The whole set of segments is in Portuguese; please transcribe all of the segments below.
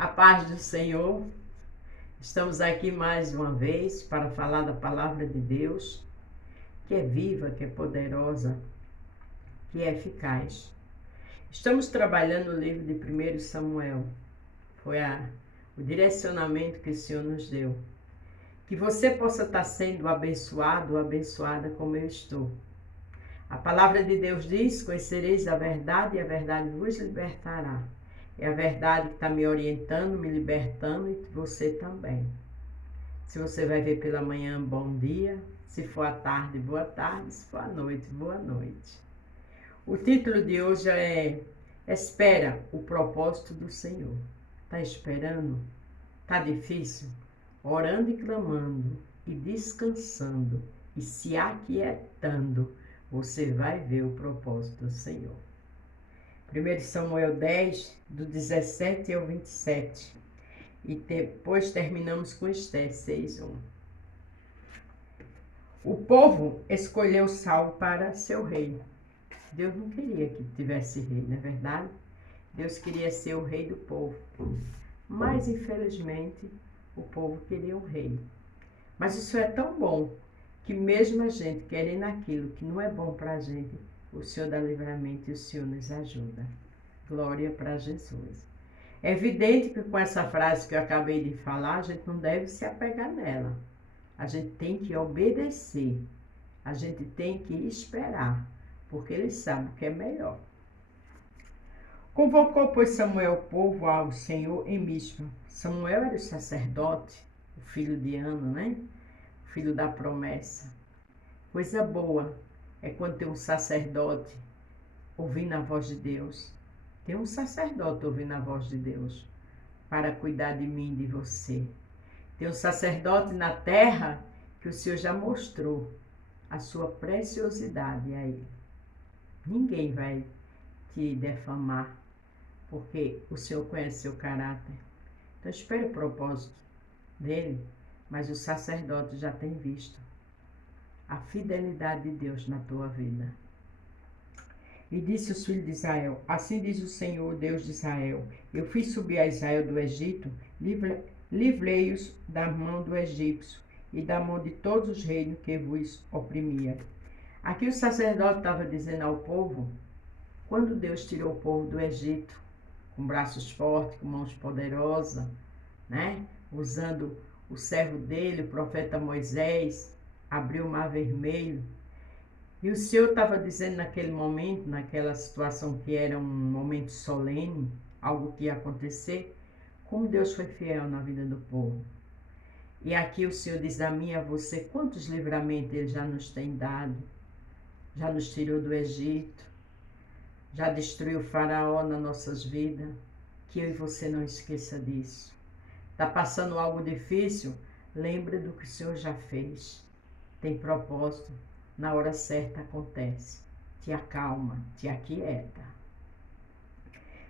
A paz do Senhor, estamos aqui mais uma vez para falar da palavra de Deus, que é viva, que é poderosa, que é eficaz. Estamos trabalhando no livro de 1 Samuel, foi o direcionamento que o Senhor nos deu. Que você possa estar sendo abençoado ou abençoada como eu estou. A palavra de Deus diz: conhecereis a verdade e a verdade vos libertará. É a verdade que está me orientando, me libertando e você também. Se você vai ver pela manhã, bom dia. Se for à tarde, boa tarde. Se for à noite, boa noite. O título de hoje é Espera o propósito do Senhor. Está esperando? Está difícil? Orando e clamando e descansando e se aquietando, você vai ver o propósito do Senhor. 1 Samuel 10, do 17 ao 27. E depois terminamos com Esté 6:1. O povo escolheu Saul para seu rei. Deus não queria que tivesse rei, não é verdade? Deus queria ser o rei do povo. Mas, infelizmente, o povo queria um rei. Mas isso é tão bom que mesmo a gente querendo aquilo que não é bom para a gente, o Senhor dá livramento e o Senhor nos ajuda. Glória para Jesus. É evidente que com essa frase que eu acabei de falar, a gente não deve se apegar nela. A gente tem que obedecer. A gente tem que esperar, porque Ele sabe o que é melhor. Convocou, pois, Samuel o povo ao Senhor em Mispa. Samuel era o sacerdote, o filho de Ana, né? O filho da promessa. Coisa boa é quando tem um sacerdote ouvindo a voz de Deus. Tem um sacerdote ouvindo a voz de Deus para cuidar de mim e de você. Tem um sacerdote na terra que o Senhor já mostrou a sua preciosidade a ele. Ninguém vai te defamar, porque o Senhor conhece seu caráter. Então espere o propósito dele, mas o sacerdote já tem visto a fidelidade de Deus na tua vida. E disse os filhos de Israel: assim diz o Senhor, Deus de Israel: eu fiz subir a Israel do Egito, livrei-os da mão do egípcio e da mão de todos os reinos que vos oprimia. Aqui o sacerdote estava dizendo ao povo, quando Deus tirou o povo do Egito, com braços fortes, com mãos poderosas, né? Usando o servo dele, o profeta Moisés, abriu o mar vermelho. E o Senhor estava dizendo naquele momento, naquela situação que era um momento solene, algo que ia acontecer, como Deus foi fiel na vida do povo. E aqui o Senhor diz a mim e a você, quantos livramentos Ele já nos tem dado, já nos tirou do Egito, já destruiu o faraó nas nossas vidas, que eu e você não esqueça disso. Está passando algo difícil? Lembra do que o Senhor já fez. Tem propósito. Na hora certa acontece. Te acalma, te aquieta.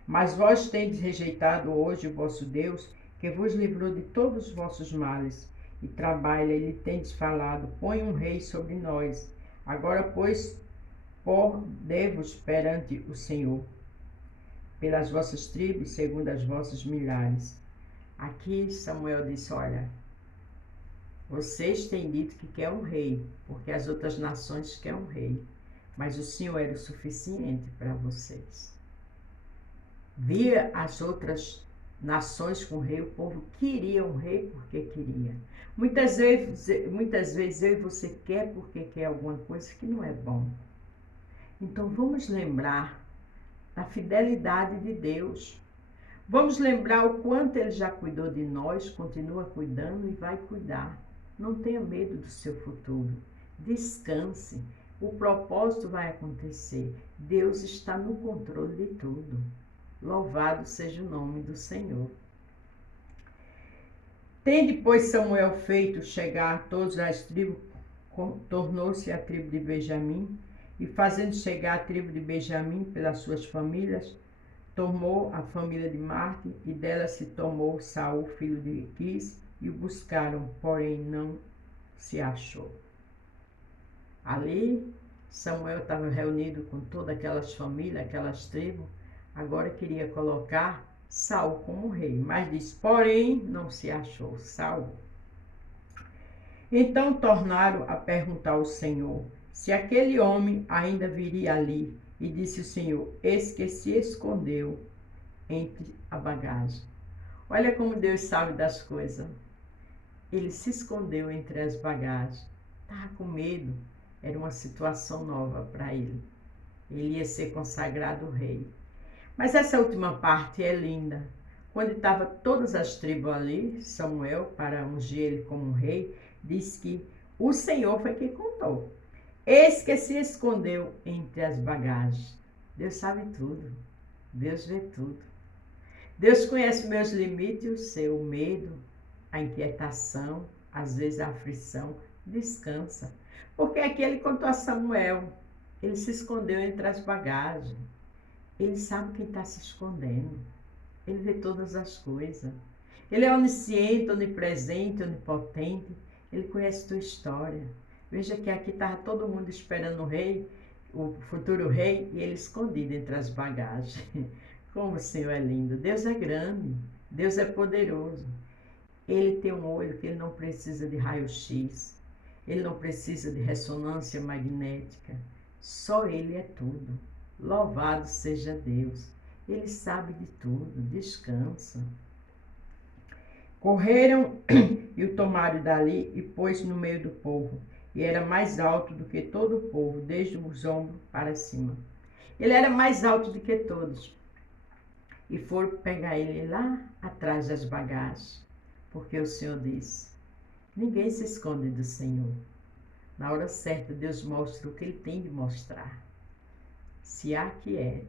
Mas vós tendes rejeitado hoje o vosso Deus, que vos livrou de todos os vossos males, e trabalha, e lhe tendes falado, põe um rei sobre nós. Agora, pois, pordei-vos perante o Senhor, pelas vossas tribos, segundo as vossas milhares. Aqui Samuel disse, olha, vocês têm dito que quer um rei, porque as outras nações querem um rei, mas o Senhor era o suficiente para vocês. Via as outras nações com rei, o povo queria um rei porque queria. Muitas vezes eu e você quer porque quer alguma coisa que não é bom. Então vamos lembrar da fidelidade de Deus. Vamos lembrar o quanto Ele já cuidou de nós, continua cuidando e vai cuidar. Não tenha medo do seu futuro. Descanse. O propósito vai acontecer. Deus está no controle de tudo. Louvado seja o nome do Senhor. Tendo, pois, Samuel feito chegar todas as tribos, tornou-se a tribo de Benjamim, e fazendo chegar a tribo de Benjamim pelas suas famílias, tomou a família de Marte, e dela se tomou Saul, filho de Quis, e o buscaram, porém não se achou. Ali, Samuel estava reunido com todas aquelas famílias, aquelas tribos, agora queria colocar Saul como rei. Mas diz, porém, não se achou Saul. Então tornaram a perguntar ao Senhor se aquele homem ainda viria ali. E disse o Senhor, eis que se escondeu entre a bagagem. Olha como Deus sabe das coisas. Ele se escondeu entre as bagagens. Estava com medo. Era uma situação nova para ele. Ele ia ser consagrado rei. Mas essa última parte é linda. Quando estavam todas as tribos ali, Samuel, para ungir ele como rei, diz que o Senhor foi quem contou. Eis que se escondeu entre as bagagens. Deus sabe tudo. Deus vê tudo. Deus conhece meus limites e o seu, o medo, a inquietação, às vezes a aflição. Descansa. Porque aqui ele contou a Samuel. Ele se escondeu entre as bagagens. Ele sabe quem está se escondendo. Ele vê todas as coisas. Ele é onisciente, onipresente, onipotente. Ele conhece tua história. Veja que aqui estava todo mundo esperando o rei, o futuro rei, e ele escondido entre as bagagens. Como o Senhor é lindo. Deus é grande. Deus é poderoso. Ele tem um olho que ele não precisa de raio-x. Ele não precisa de ressonância magnética. Só ele é tudo. Louvado seja Deus. Ele sabe de tudo. Descansa. Correram e o tomaram dali e pôs no meio do povo. E era mais alto do que todo o povo, desde os ombros para cima. Ele era mais alto do que todos. E foram pegar ele lá atrás das bagagens. Porque o Senhor disse, ninguém se esconde do Senhor. Na hora certa, Deus mostra o que Ele tem de mostrar. Se aquiete.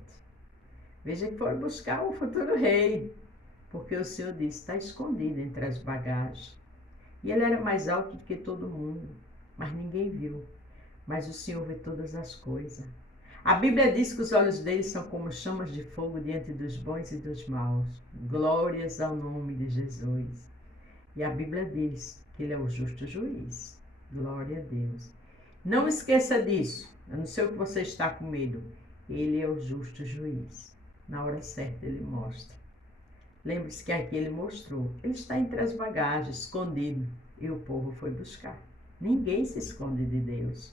Veja que foram buscar o futuro rei. Porque o Senhor disse, está escondido entre as bagagens. E ele era mais alto do que todo mundo. Mas ninguém viu. Mas o Senhor vê todas as coisas. A Bíblia diz que os olhos dele são como chamas de fogo diante dos bons e dos maus. Glórias ao nome de Jesus. E a Bíblia diz que ele é o justo juiz. Glória a Deus. Não esqueça disso. Eu não sei o que você está com medo. Ele é o justo juiz. Na hora certa ele mostra. Lembre-se que aqui ele mostrou. Ele está entre as bagagens, escondido. E o povo foi buscar. Ninguém se esconde de Deus.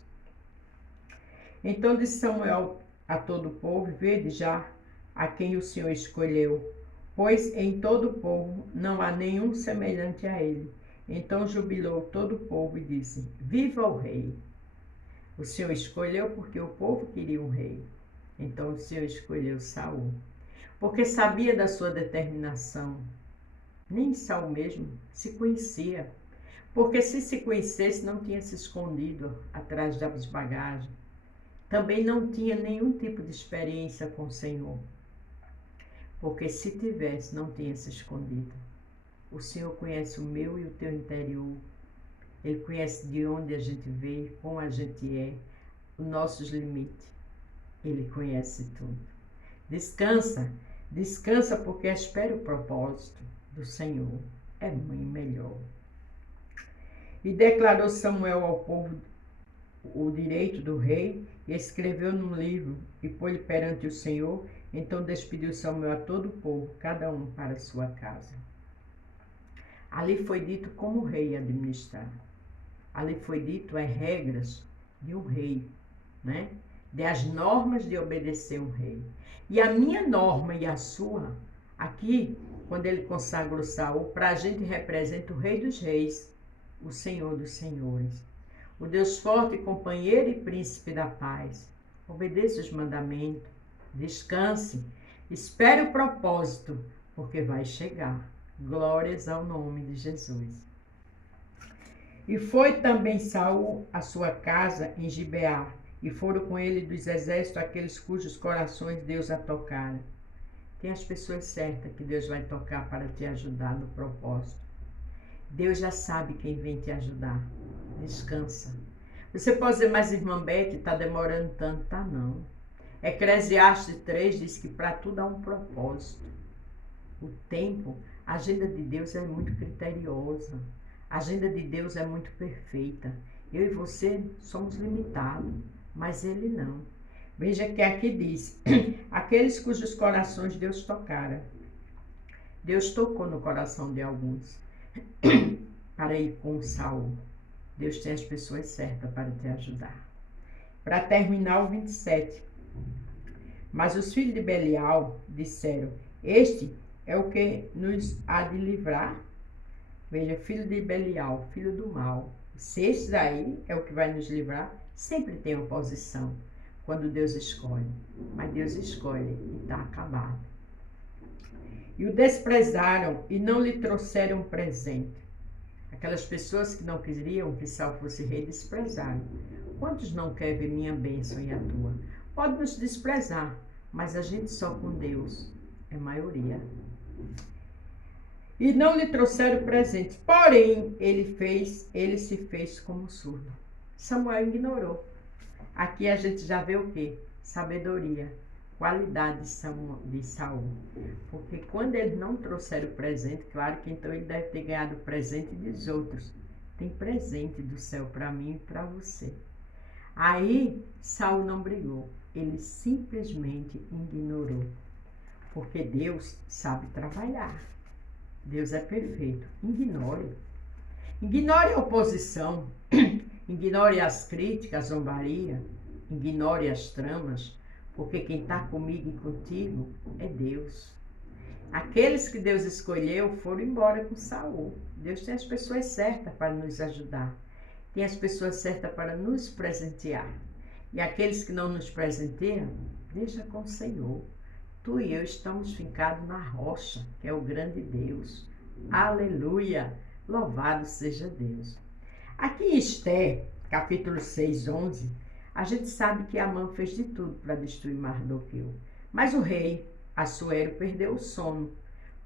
Então disse Samuel a todo o povo, vede já a quem o Senhor escolheu, pois em todo o povo não há nenhum semelhante a ele. Então jubilou todo o povo e disse, viva o rei. O Senhor escolheu porque o povo queria um rei. Então o Senhor escolheu Saul, porque sabia da sua determinação. Nem Saul mesmo se conhecia, porque se conhecesse não tinha se escondido atrás das bagagens. Também não tinha nenhum tipo de experiência com o Senhor, porque se tivesse não tinha se escondido. O Senhor conhece o meu e o teu interior. Ele conhece de onde a gente veio, como a gente é, os nossos limites. Ele conhece tudo. Descansa, descansa porque espera o propósito do Senhor. É muito melhor. E declarou Samuel ao povo o direito do rei e escreveu num livro e pôs-lhe perante o Senhor. Então despediu Samuel a todo o povo, cada um para a sua casa. Ali foi dito como o rei administrar. Ali foi dito as regras de um rei, né? De as normas de obedecer um rei. E a minha norma e a sua, aqui, quando ele consagrou Saul, para a gente representa o rei dos reis, o Senhor dos senhores, o Deus forte, companheiro e príncipe da paz. Obedeça os mandamentos, descanse, espere o propósito, porque vai chegar. Glórias ao nome de Jesus. E foi também Saul à sua casa em Gibeá, e foram com ele dos exércitos aqueles cujos corações Deus a tocara. Tem as pessoas certas que Deus vai tocar para te ajudar no propósito. Deus já sabe quem vem te ajudar. Descansa. Você pode dizer, mas irmã Beth, está demorando tanto. Tá não. Eclesiastes 3 diz que para tudo há um propósito. O tempo, a agenda de Deus é muito criteriosa. A agenda de Deus é muito perfeita. Eu e você somos limitados, mas Ele não. Veja que aqui diz, aqueles cujos corações Deus tocara. Deus tocou no coração de alguns para ir com Saul. Deus tem as pessoas certas para te ajudar. Para terminar o 27. Mas os filhos de Belial disseram: este é o que nos há de livrar. Veja, filho de Belial, filho do mal. Se esse daí é o que vai nos livrar, sempre tem oposição quando Deus escolhe. Mas Deus escolhe e está acabado. E o desprezaram e não lhe trouxeram presente. Aquelas pessoas que não queriam que Saul fosse rei desprezaram. Quantos não querem ver minha bênção e a tua? Pode nos desprezar, mas a gente só com Deus é maioria. E não lhe trouxeram presentes, porém ele se fez como surdo. Samuel ignorou. Aqui a gente já vê o quê? Sabedoria, qualidade de Saul. Porque quando eles não trouxeram presente, claro que então ele deve ter ganhado presente dos outros. Tem presente do céu para mim e para você. Aí Saul não brigou, ele simplesmente ignorou. Porque Deus sabe trabalhar. Deus é perfeito. Ignore. Ignore a oposição. Ignore as críticas, a zombaria. Ignore as tramas. Porque quem está comigo e contigo é Deus. Aqueles que Deus escolheu foram embora com Saul. Deus tem as pessoas certas para nos ajudar. Tem as pessoas certas para nos presentear. E aqueles que não nos presenteiam, deixa com o Senhor. Tu e eu estamos fincados na rocha, que é o grande Deus. Aleluia! Louvado seja Deus. Aqui em Esther, capítulo 6, 11, a gente sabe que Amã fez de tudo para destruir Mardoqueu. Mas o rei Assuero perdeu o sono,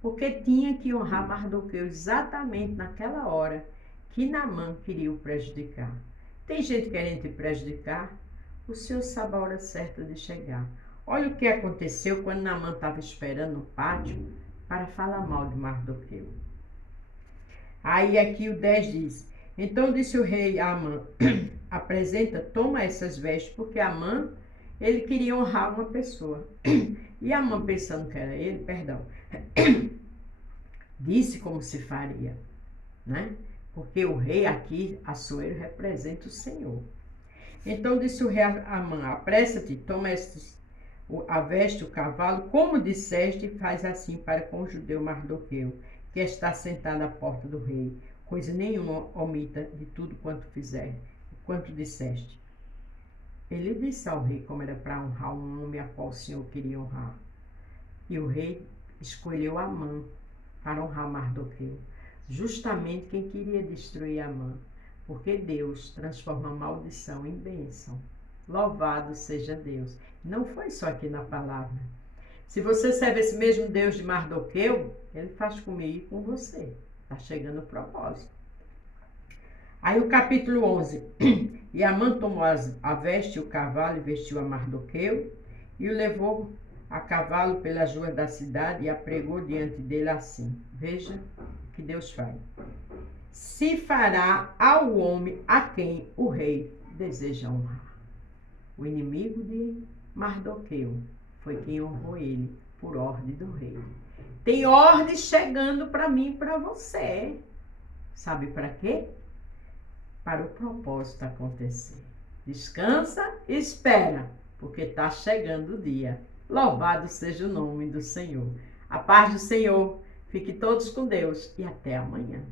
porque tinha que honrar Mardoqueu exatamente naquela hora que Naamã queria o prejudicar. Tem gente querendo te prejudicar? O Senhor sabe a hora certa de chegar. Olha o que aconteceu quando Naamã estava esperando no pátio para falar mal de Mardoqueu. Aí aqui o 10 diz: então disse o rei a Amã: apresenta, toma essas vestes, porque Amã, ele queria honrar uma pessoa. E Amã, pensando que era ele, disse como se faria, né? Porque o rei aqui, Assuero, representa o Senhor. Então disse o rei a Amã: apressa-te, toma a veste, o cavalo, como disseste, faz assim para com o judeu Mardoqueu, que está sentado à porta do rei. Coisa nenhuma omita de tudo quanto fizer, quanto disseste. Ele disse ao rei como era para honrar um homem a qual o Senhor queria honrar. E o rei escolheu Amã para honrar Mardoqueu, justamente quem queria destruir Amã, porque Deus transforma a maldição em bênção. Louvado seja Deus. Não foi só aqui na palavra. Se você serve esse mesmo Deus de Mardoqueu, ele faz comigo e com você. Está chegando o propósito. Aí o capítulo 11. E Amã tomou a veste, o cavalo, e vestiu a Mardoqueu, e o levou a cavalo pelas ruas da cidade, e a pregou diante dele assim. Veja o que Deus faz. Se fará ao homem a quem o rei deseja honrar. O inimigo de Mardoqueu foi quem honrou ele por ordem do rei. Tem ordem chegando para mim e para você. Sabe para quê? Para o propósito acontecer. Descansa e espera, porque está chegando o dia. Louvado seja o nome do Senhor. A paz do Senhor. Fique todos com Deus e até amanhã.